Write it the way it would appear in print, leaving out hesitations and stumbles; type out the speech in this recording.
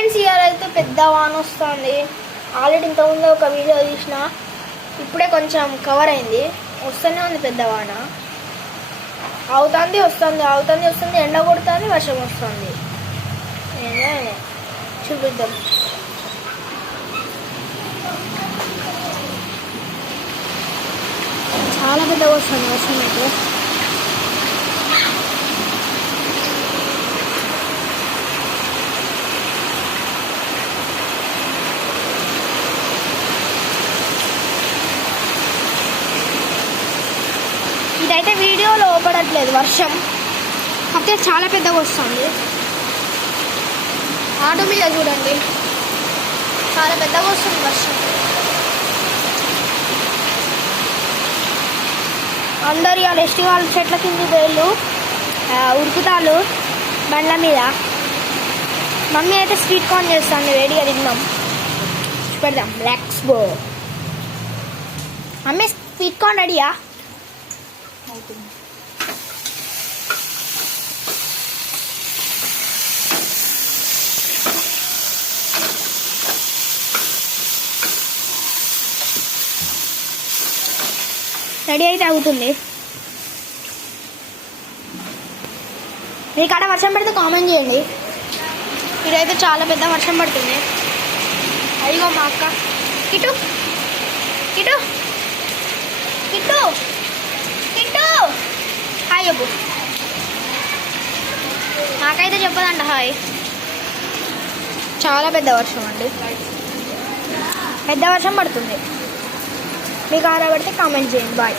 Friends year అయితే పెద్ద వాన వస్తుంది. ఆల్రెడీ ఇంతకుముందు ఒక వీడియో తీసిన, ఇప్పుడే కొంచెం కవర్ అయింది. వస్తూనే ఉంది పెద్ద వాన. అవుతుంది వస్తుంది, అవుతుంది వస్తుంది, ఎండ కొడుతుంది, వర్షం వస్తుంది. చూపిద్దాం. చాలా పెద్దగా వస్తుంది వర్షం అయితే. ఇదైతే వీడియోలో పడట్లేదు వర్షం, కాకపోతే చాలా పెద్దగా వస్తుంది. ఆటో మీద చూడండి, చాలా పెద్దగా వస్తుంది వర్షం. అందరు ఇవాళ ఎస్టివాళ్ళ చెట్ల కింది వేళ్ళు ఉరుకుతాలు బండ్ల మీద. మమ్మీ అయితే స్వీట్ కార్న్ చేస్తాను, వేడిగా తిన్నాం. పెడదాం బ్లాక్స్ బో. మమ్మీ స్వీట్ కార్న్ రెడీయా? రెడీ అయితే అవుతుంది. మీ కాడ వర్షం పడితే కామెంట్ చేయండి. ఇదైతే చాలా పెద్ద వర్షం పడుతుంది. అదిగో మా అక్క. కిట్టు కిట్టు కిట్టు కిట్టు హాయ్ చెప్పు. నాకైతే చెప్పదంట హాయ్. చాలా పెద్ద వర్షం అండి, పెద్ద వర్షం పడుతుంది. మీకు ఆడ పడితే కామెంట్ చేయండి. బాయ్.